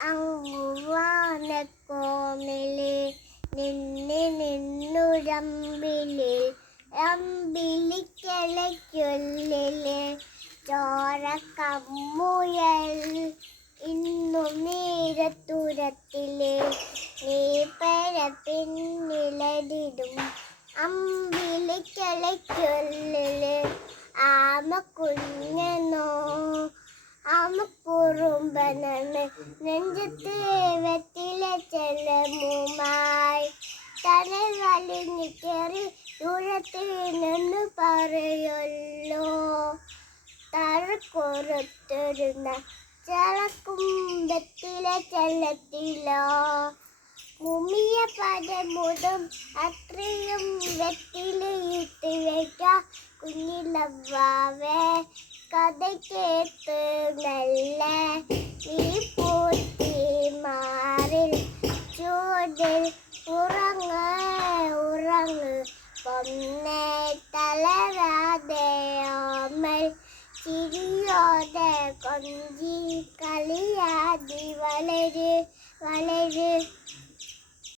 അങ്ങുവാനക്കോണില് നിന്നുരമ്പില് അമ്പിളിക്കിളയ്ക്കുള്ളില് ചോരക്കമ്മുയൽ ഇന്നും നീരത്തുരത്തില് നീ പിന്നിലടിടും അമ്പിളിക്കിളയ്ക്കുള്ളില് ആമക്കുഞ്ഞനോ ആമക്കുറുമ്പനാണ് നെഞ്ചത്ത് വെറ്റിലെ ചെല്ലമുമായി തല വലിഞ്ഞു കയറി ദൂരത്തിൽ നിന്ന് പറയുമല്ലോ തഴക്കൊരുത്തിരുന്ന ചിലക്കും വെറ്റിലെ ചെല്ലത്തിലോ മുമിയ പദമുതും അത്രയും വെറ്റിലയിട്ട് വയ്ക്ക കുഞ്ഞിലവാവേ കഥ കേട്ട് നല്ല ഈ പൂത്തി മാറിൽ ചൂടിൽ ഉറങ്ങ് പൊന്നെ തളരാതെ ഓമൽ ചിരിയോടെ കൊഞ്ചി കളിയാടി വളര്